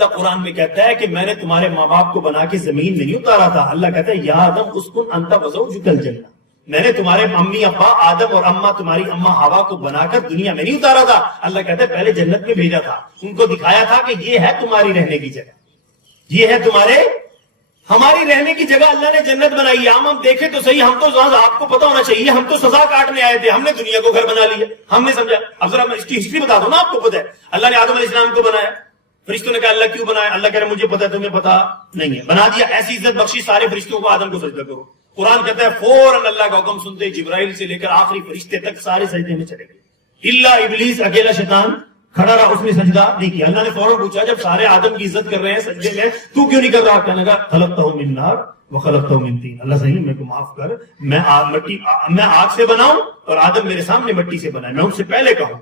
اللہ قرآن میں کہتا ہے کہ میں نے تمہارے ماں باپ کو بنا کے زمین میں نہیں اتارا تھا. اللہ کہتا ہے یا آدم اسکن انت وزوجک الجنہ, میں نے تمہارے امی ابا آدم اور اماں تمہاری اماں ہوا کو بنا کر دنیا میں نہیں اتارا تھا. اللہ کہتا ہے پہلے جنت میں بھیجا تھا, ان کو دکھایا تھا کہ یہ ہے تمہاری رہنے کی جگہ, یہ ہے ہماری رہنے کی جگہ. اللہ نے جنت بنائی ہے. ہم دیکھیں تو صحیح, ہم تو آپ کو پتا ہونا چاہیے, ہم تو سزا کاٹنے آئے تھے, ہم نے دنیا کو گھر بنا لیا, ہم نے سمجھا. اب ذرا میں اس کی ہسٹری بتا دوں نا, آپ کو پتا ہے اللہ نے آدم علیہ السلام کو بنایا, فرشتوں نے کہا اللہ کیوں بنایا؟ اللہ کہہ رہا مجھے پتا ہے تمہیں پتا نہیں ہے, بنا دیا. ایسی عزت بخشی سارے فرشتوں کو آدم کو سجدہ کرو. قرآن کہتا ہے فوراً اللہ کا حکم سنتے جبرائیل سے لے کر آخری فرشتے تک سارے سجدے میں چلے گئے, الا ابلیس اکیلا شیطان کھڑا رہا, اس نے سجدہ نہیں کیا. اللہ نے فوراً پوچھا جب سارے آدم کی عزت کر رہے ہیں سجدے میں, تو کیوں نہیں کر رہا؟ کہنے لگا خلقتہ من نار وخلقتہ من طین, اللہ صحیح میرے کو معاف کر, میں آگ سے بناؤں اور آدم میرے سامنے مٹی سے بنا, میں ان سے پہلے کہوں.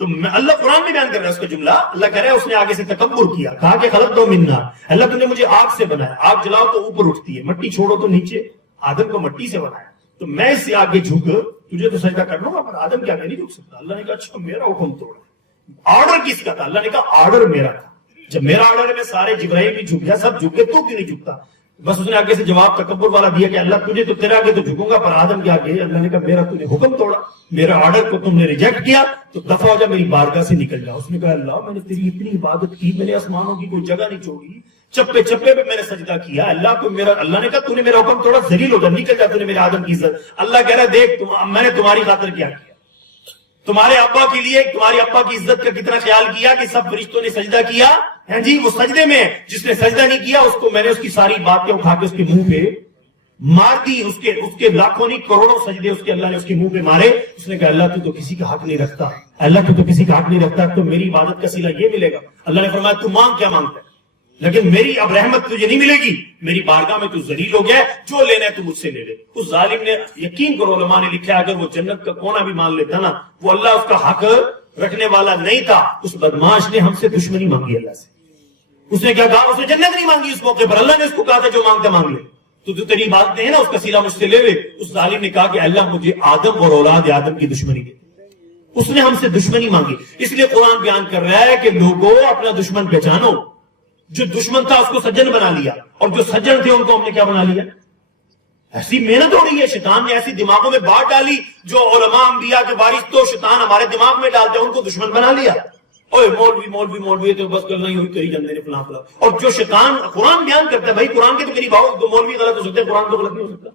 تو اللہ قرآن میں بیان کر رہا ہے اس کا جملہ. اللہ کہہ رہا ہے اس نے آگے سے تکبر کیا, کہا کہ خلقتہ من نار, اللہ تم نے مجھے آگ سے بنایا, آگ جلاؤ تو اوپر اٹھتی ہے, مٹی چھوڑو تو نیچے. آدم کو مٹی سے بنایا, تو میں اس سے آگے جھک, تجھے تو سجدہ کر لوں گا, پر آدم کیا میں نہیں جھک سکتا. اللہ نے کہا اچھا میرا حکم توڑا. آرڈر کس کا تھا؟ اللہ نے کہا آرڈر میرا تھا. جب میرا آرڈر ہے میں سارے جبرائیل بھی جھک گیا, سب جھک گئے, تو کیوں نہیں جھکتا؟ بس اس نے آگے سے جواب تکبر والا دیا کہ اللہ تجھے تو تیرے آگے تو جھکوں گا, پر آدم کے آگے. اللہ نے کہا میرا تو نے حکم توڑا, میرا آرڈر کو تم نے ریجیکٹ کیا, تو دفع ہو جا, میری بارگاہ سے نکل جا. اس نے کہا اللہ میں نے تیری اتنی عبادت کی, میں نے آسمانوں کی کوئی جگہ نہیں چھوڑی, چپے چپے پہ میں نے سجدہ کیا, اللہ کو میرا. اللہ نے کہا تو نے میرا حکم توڑا, ذلیل ہو جا, نکل جا, تو نے میرے آدم کی عزت. اللہ کہہ رہا دیکھ میں نے تمہاری خاطر کیا کیا, تمہارے ابا کے لیے تمہاری ابا کی عزت کا کتنا خیال کیا کہ سب فرشتوں نے سجدہ کیا ہے جی, وہ سجدے میں. جس نے سجدہ نہیں کیا اس کو میں نے اس کی ساری باتیں اٹھا کے اس کے منہ پہ مار دی, اس کے لاکھوں نہیں کروڑوں سجدے اس کے اللہ نے اس کے منہ پہ مارے. اس نے کہا اللہ تو کسی کا حق نہیں رکھتا, اللہ تو کسی کا حق نہیں رکھتا, تو میری عبادت کا صلہ یہ ملے گا. اللہ نے فرمایا تو مانگ کیا مانگتا ہے, لیکن میری اب رحمت تجھے نہیں ملے گی, میری بارگاہ میں تو ذلیل ہو گیا, جو لینا ہے تو مجھ سے لے لے. اس ظالم نے, یقین کرو علماء نے لکھا اگر وہ جنت کا کونا بھی مان لیتا نا, وہ اللہ اس کا حق رکھنے والا نہیں تھا. اس بدماش نے ہم سے دشمنی مانگی اللہ سے. اس نے کیا کہا؟ اس نے جنت نہیں مانگی اس موقع پر, اللہ نے اس کو کہا تھا جو مانگتا مانگ لے, تو جو تیری باتیں ہیں نا اس کا صلہ مجھ سے لے لے. اس ظالم نے کہا کہ اللہ مجھے آدم اور اولاد آدم کی دشمنی دے. اس نے ہم سے دشمنی مانگی. اس لیے قرآن بیان کر رہا ہے کہ لوگوں اپنا دشمن پہچانو. جو دشمن تھا اس کو سجن بنا لیا, اور جو سجن تھے ان کو ہم نے کیا بنا لیا؟ ایسی محنت ہو رہی ہے, شیطان نے ایسی دماغوں میں بات ڈالی, جو علماء انبیاء کے وارث تو شیطان ہمارے دماغ میں ڈالتے ہیں, ان کو دشمن بنا لیا. اوے مولوی مولوی مولوی تو بس کرنا ہی ہوئی کری جاندے نے فلاں فلاں. اور جو شیطان قرآن بیان کرتا ہے, بھائی قرآن کے تو قریب آؤ, تو مولوی غلط ہو سکتے ہیں, قرآن تو غلط نہیں ہو سکتا.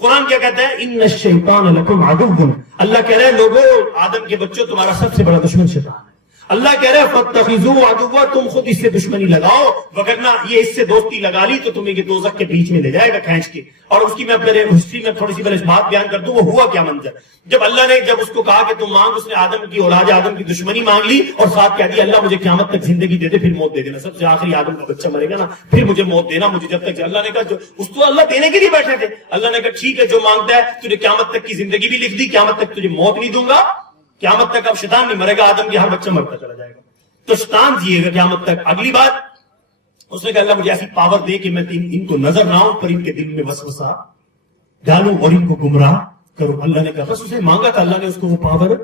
قرآن کیا کہتا ہے؟ ان الشیطان لکم عدو, اللہ کہہ رہا ہے لوگوں آدم کے بچوں تمہارا سب سے بڑا دشمن شیطان ہے. اللہ کہہ رہا ہے فاتخذوا عدوا, تم خود اس سے دشمنی لگاؤ, وگرنہ یہ اس سے دوستی لگا لی تو تمہیں یہ دوزخ کے بیچ میں لے جائے گا کھینچ کے. اور اس کی میں پہلے ہسٹری میں تھوڑی سی پہلے بات بیان کر دوں, وہ ہوا کیا منظر. جب اللہ نے جب اس کو کہا کہ تم مانگ, اس نے آدم کی اولاد آدم کی دشمنی مانگ لی, اور ساتھ کہہ دیا اللہ مجھے قیامت تک زندگی دے دے, پھر موت دے دینا, سب سے آخری آدم کا بچہ مرے گا نا, پھر مجھے موت دینا, مجھے جب تک. اللہ نے کہا جو اس کو اللہ دینے کے لیے بیٹھے تھے, اللہ نے کہا ٹھیک ہے جو مانگتا ہے, تجھے قیامت تک کی زندگی بھی لکھ دی, قیامت تک تجھے موت نہیں دوں گا, قیامت تک اب شیطان نہیں مرے گا, آدم کے ہر بچہ مرتا چلا جائے گا, تو شیطان جیے گا قیامت تک. اگلی بات اس نے کہا اللہ مجھے ایسی پاور دے کہ میں ان کو نظر نہ آؤں, پر ان کے دل میں وسوسہ ڈالوں اور ان کو گمراہ کرو. اللہ نے کہا بس اسے مانگا تھا, اللہ نے اس کو وہ پاور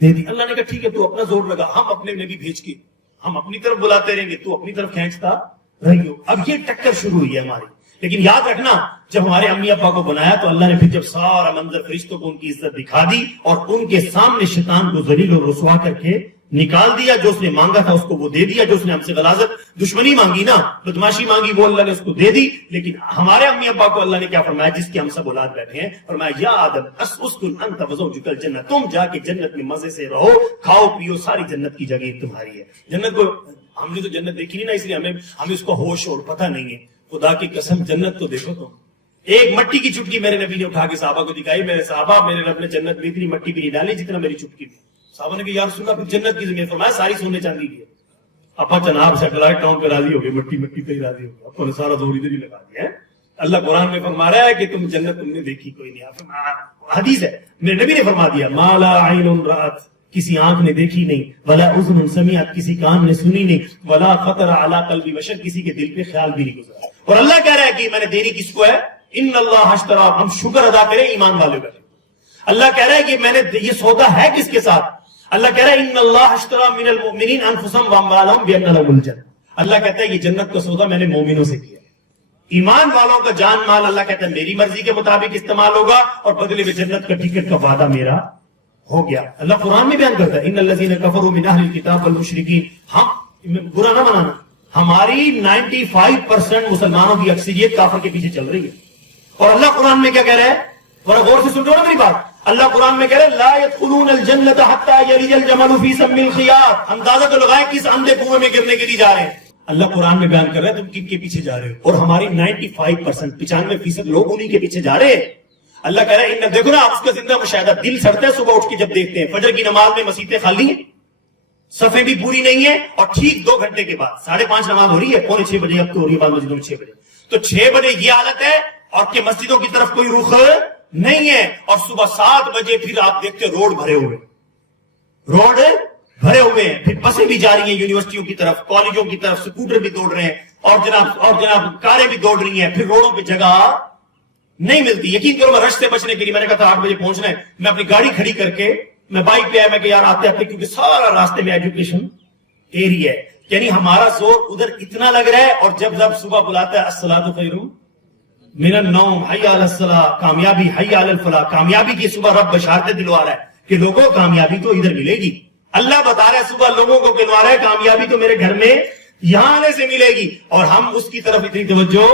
دے دی. اللہ نے کہا ٹھیک ہے تو اپنا زور لگا, ہم اپنے نبی بھیج کے ہم اپنی طرف بلاتے رہیں گے, تو اپنی طرف کھینچتا رہی ہو. اب یہ ٹکر شروع ہوئی ہے ہماری. لیکن یاد رکھنا جب ہمارے امی ابا کو بنایا تو اللہ نے پھر جب سارا منظر فرشتوں کو ان کی عزت دکھا دی, اور ان کے سامنے شیطان کو ذلیل اور رسوا کر کے نکال دیا. جو اس نے مانگا تھا اس کو وہ دے دیا, جو اس نے ہم سے غلاظت دشمنی مانگی نا, بدماشی مانگی, وہ اللہ نے اس کو دے دی. لیکن ہمارے امی ابا کو اللہ نے کیا فرمایا, جس کے ہم سب اولاد بیٹھے ہیں, فرمایا یا آدم اسکن انت وزوجک الجنہ, تم جا کے جنت میں مزے سے رہو, کھاؤ پیو, ساری جنت کی جگہ تمہاری ہے. جنت کو ہم نے تو جنت دیکھی نہیں نا, اس لیے ہمیں اس کو ہوش اور پتہ نہیں ہے. خدا کی قسم جنت تو دیکھو تم, ایک مٹی کی چٹکی میرے نبی نے اٹھا کے صحابہ کو دکھائی, میرے صحابہ میرے رب نے جنت میں اتنی مٹی بھی نہیں ڈالی جتنا میری چٹکی میں. صحابہ نے کہا یا رسول اللہ جنت کی زمین, فرمایا ساری سونے چاندی کی ہے. ابا جناب سیٹلائٹ ٹاؤن پہ راضی ہو گئے, مٹی مٹی پہ ہی راضی ہو گئے, ابا نے سارا زور ادھر ہی لگا دیا ہے. اللہ قرآن میں فرما رہا ہے کہ تم جنت تم نے دیکھی کوئی نہیں. حدیث ہے میرے نبی نے فرما دیا ما لا عین رأت, کسی آنکھ نے دیکھی نہیں, ولا اذن سمعت, کسی کان نے سنی نہیں, ولا خطر علی قلب بشر, کسی کے دل پہ خیال بھی نہیں گزرا. اور اللہ کہہ رہا ہے کہ میں نے دینی کس کو ہے, ان اللہ اشترى, ہم شکر ادا کریں ایمان والوں کا. اللہ کہہ رہا ہے کہ میں نے یہ سودا ہے کس کے ساتھ, اللہ کہہ رہا ہے ان اللہ اشترى من المؤمنین انفسهم واموالهم بان لهم الجنہ, اللہ کہتا ہے یہ جنت کا سودا میں نے مومنوں سے کیا. ایمان والوں کا جان مال اللہ کہتا ہے میری مرضی کے مطابق استعمال ہوگا اور بدلے میں جنت کا ٹکٹ کا وعدہ میرا ہو گیا. اللہ قرآن میں بیان کرتا ہے ان الذین کفروا من اہل الکتاب والمشرکین. ہم برا نہ منانا, ہماری 95% مسلمانوں کی اکثریت کافر کے پیچھے چل رہی ہے. اور اللہ قرآن میں کیا کہہ رہا ہے, ذرا غور سے سن رہے ہو نا میری بات. اللہ قرآن میں کہہ رہا ہے لا يدخلون الجنۃ حتى يلج الجمل في سم الخياط. اندازہ تو لگائیں کس اندھے کنویں میں گرنے کے لیے جا رہے ہیں. اللہ قرآن میں بیان کر رہا ہے تم کن کے پیچھے جا رہے ہو, اور ہماری 95% 95% لوگ انہی کے پیچھے جا رہے ہیں. اللہ کہہ رہا ہے دیکھو نا آپ اس کا زندہ مشاہدہ, دل سڑتا ہے صبح اٹھ کے جب دیکھتے ہیں فجر کی نماز میں مسجدیں خالی ہیں, صفیں بھی پوری نہیں ہے, اور ٹھیک 2 گھنٹے کے بعد 5:30 نماز ہو رہی ہے, 5:45 بجے اب تو ہو رہی ہے بعض مسجدوں میں 6 بجے. تو 6 بجے یہ حالت ہے اور کہ مسجدوں کی طرف کوئی رخ نہیں ہے, اور صبح 7 بجے پھر آپ دیکھتے روڈ بھرے ہوئے, روڈ بھرے ہوئے ہیں, پھر بسیں بھی جا رہی ہیں یونیورسٹیوں کی طرف, کالجوں کی طرف, سکوٹر بھی دوڑ رہے ہیں, اور جناب کاریں بھی دوڑ رہی ہیں. پھر روڈوں پہ جگہ نہیں ملتی. یقین کرو میں رش سے بچنے کے لیے, میں نے کہا تھا 8 بجے پہنچنا ہے, میں اپنی گاڑی کھڑی کر کے میں بائک پہ آیا, میں کہ یار آتے آتے, کیونکہ سارا راستے میں ایجوکیشن ایریا ہے, یعنی ہمارا زور ادھر اتنا لگ رہا ہے. اور جب صبح بلاتا ہے الصلاۃ خیر من النوم, حی علی الصلاۃ, کامیابی, حی علی الفلاح, کامیابی کی صبح رب بشارتیں دلوا رہا ہے کہ لوگوں کامیابی تو ادھر ملے گی. اللہ بتا رہا ہے صبح لوگوں کو گنوا رہا ہے کامیابی تو میرے گھر میں یہاں آنے سے ملے گی, اور ہم اس کی طرف اتنی توجہ.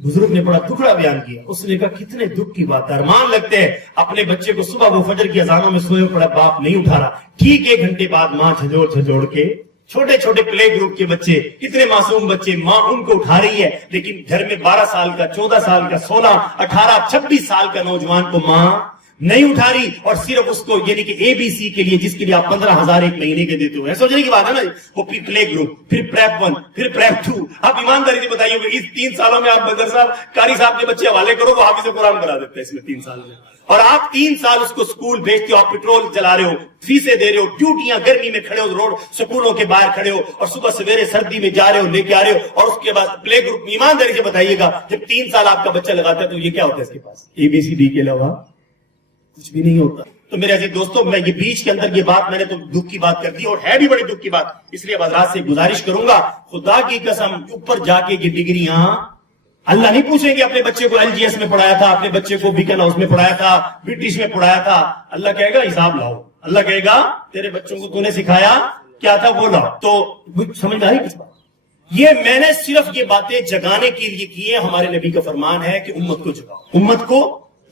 بزرگ نے بڑا ٹکڑا بیان کیا, اس نے کہا کتنے دکھ کی بات ہے, ارمان لگتے ہیں اپنے بچے کو صبح وہ فجر کی اذانوں میں سوئے پڑا باپ نہیں اٹھا رہا, ٹھیک 1 گھنٹے بعد ماں جھجوڑ کے, چھوٹے چھوٹے پلے گروپ کے بچے, اتنے معصوم بچے, ماں ان کو اٹھا رہی ہے, لیکن گھر میں 12 سال کا, 14 سال کا, 16, 18, 26 سال کا نوجوان کو ماں نہیں اٹھا رہی, اور صرف اس کو یعنی کہ ABC کے لیے جس کے لیے آپ 15,000 ایک مہینے کے دیتے ہو, سوچنے کی بات ہے نا, وہ پلے گروپ, پھر پریپ 1, پھر پریپ 2. آپ ایمانداری سے بتائیے کہ اس 3 سالوں میں آپ بدر صاحب قاری صاحب کے بچے حوالے کرو, وہ حافظ قرآن بنا دیتے ہیں اس میں 3 سال میں, اور آپ 3 سال اس کو اسکول بھیجتے ہو, آپ پیٹرول جلا رہے ہو, فیسیں دے رہے ہو, ڈیوٹیاں گرمی میں کھڑے ہو, روڈ سکولوں کے باہر کھڑے ہو, اور صبح سویرے سردی میں جا رہے ہو, لے کے آ رہے ہو, اور اس کے بعد پلے گروپ. ایمانداری سے بتائیے گا جب 3 سال آپ کا بچہ لگاتا ہے تو یہ کیا ہوتا ہے اس کے پاس, ABCD کے علاوہ کچھ بھی نہیں ہوتا. تو میرے عزیز دوستوں, میں یہ بیچ کے اندر یہ بات میں نے تو دکھ کی بات کر دی, اور ہے بھی بڑی دکھ کی بات, اس لیے حضرات سے گزارش کروں گا, خدا کی قسم اوپر جا کے یہ ڈگریاں اللہ نہیں پوچھیں گے اپنے بچے کو LGS میں پڑھایا تھا, اپنے بچے کو بیکن ہاؤس میں پڑھایا تھا, برٹش میں پڑھایا تھا. اللہ کہے گا حساب لاؤ, اللہ کہے گا تیرے بچوں کو تو نے سکھایا کیا تھا وہ لاؤ. تو سمجھ آئی کس بات, یہ میں نے صرف یہ باتیں جگانے کے لیے کی ہیں. ہمارے نبی کا فرمان ہے کہ امت کو جگاؤ, امت کو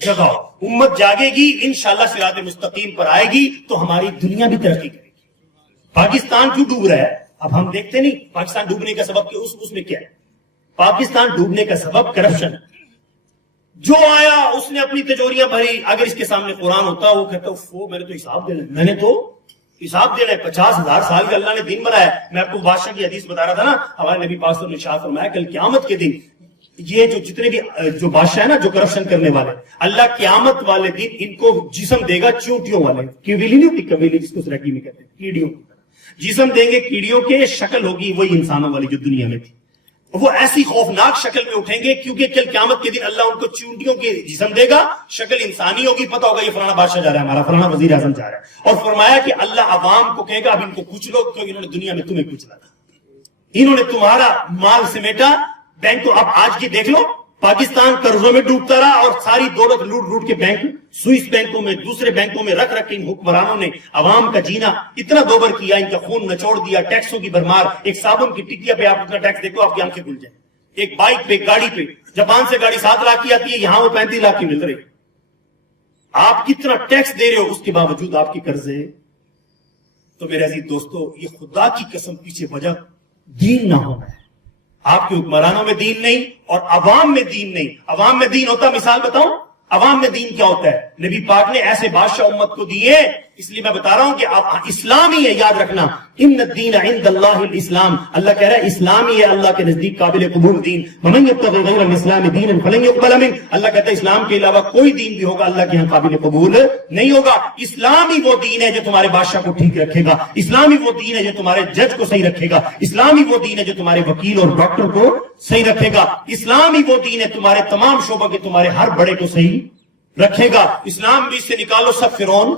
جگاؤ, امت جاگے گی انشاءاللہ صراط مستقیم پر آئے گی تو ہماری دنیا بھی ترقی کرے گی. پاکستان کیوں ڈوب رہا ہے اب ہم دیکھتے نہیں, پاکستان ڈوبنے کا سبب اس میں کیا ہے, پاکستان ڈوبنے کا سبب کرپشن. جو آیا اس نے اپنی تجوریاں بھری, اگر اس کے سامنے قرآن ہوتا وہ کہتا میں نے تو حساب دینا, میں نے تو حساب دینا ہے. 50,000 سال کا اللہ نے دن بنایا ہے. میں آپ کو بادشاہ کی حدیث بتا رہا تھا نا, ہمارے نبی پاک صلی اللہ علیہ وسلم نے ارشاد فرمایا کل قیامت کے دن یہ جو جتنے بھی جو بادشاہ ہے نا جو کرپشن کرنے والے, اللہ قیامت والے دن ان کو جسم دے گا چونٹیوں والے, کیویلی نہیں ہوتی کبیلی جس کو سرکی میں کہتے ہیں, کیڑیوں کی طرح جسم دیں گے, کیڑیوں کے شکل ہوگی وہی انسانوں والی جو دنیا میں تھی. وہ ایسی خوفناک شکل میں اٹھیں گے کیونکہ کل قیامت کے دن اللہ ان کو چونٹیوں کے جسم دے گا, شکل انسانی ہوگی, پتہ ہوگا یہ فلانا بادشاہ جا رہا ہے, ہمارا فلانا وزیر اعظم جا رہا ہے. اور فرمایا کہ اللہ عوام کو کہے گا اب ان کو کچھ لو, تو انہوں نے دنیا میں تمہیں کچلا تھا, انہوں نے تمہارا مال سمیٹا, بینک کو. اب آج کی دیکھ لو, پاکستان قرضوں میں ڈوبتا رہا اور ساری دولت لوٹ کے بینک سوئس بینکوں میں دوسرے بینکوں میں رکھ کے ان حکمرانوں نے عوام کا جینا اتنا دوبر کیا, ان کا خون نچوڑ دیا, ٹیکسوں کی بھرمار. ایک صابن کی ٹکیا پہ آپ اتنا ٹیکس دیکھو آپ کی آنکھیں کھل جائیں. ایک بائک پہ, گاڑی پہ, جاپان سے گاڑی 7 لاکھ کی آتی ہے, یہاں وہ 35 لاکھ کی مل رہی. آپ کتنا ٹیکس دے رہے ہو, اس کے باوجود آپ کی قرضے. تو میرے عزیز دوستو, یہ خدا کی قسم پیچھے وجہ دین نہ ہونا ہے. آپ کے حکمرانوں میں دین نہیں اور عوام میں دین نہیں. عوام میں دین ہوتا, مثال بتاؤں عوام میں دین کیا ہوتا ہے, نبی پاک نے ایسے بادشاہ امت کو دیے, اس لیے میں بتا رہا ہوں کہ آپ اسلام ہی ہے, یاد رکھنا, ان الدین عند اللہ الاسلام. اللہ کہہ رہا ہے اسلام ہی ہے اللہ کے نزدیک قابل قبول دین. ومن یبتغی غیر الاسلام دینا فلن یقبل منہ. اللہ کہتا ہے اسلام کے علاوہ کوئی دین بھی ہوگا اللہ کے یہاں قابل قبول نہیں ہوگا. اسلام ہی وہ دین ہے جو تمہارے بادشاہ کو ٹھیک رکھے گا, اسلام ہی وہ دین ہے جو تمہارے جج کو صحیح رکھے گا, اسلام ہی وہ دین ہے جو تمہارے وکیل اور ڈاکٹر کو صحیح رکھے گا, اسلام ہی وہ دین ہے تمہارے تمام شعبوں کے تمہارے ہر بڑے کو صحیح رکھے گا. اسلام بھی سے نکالو سب فرعون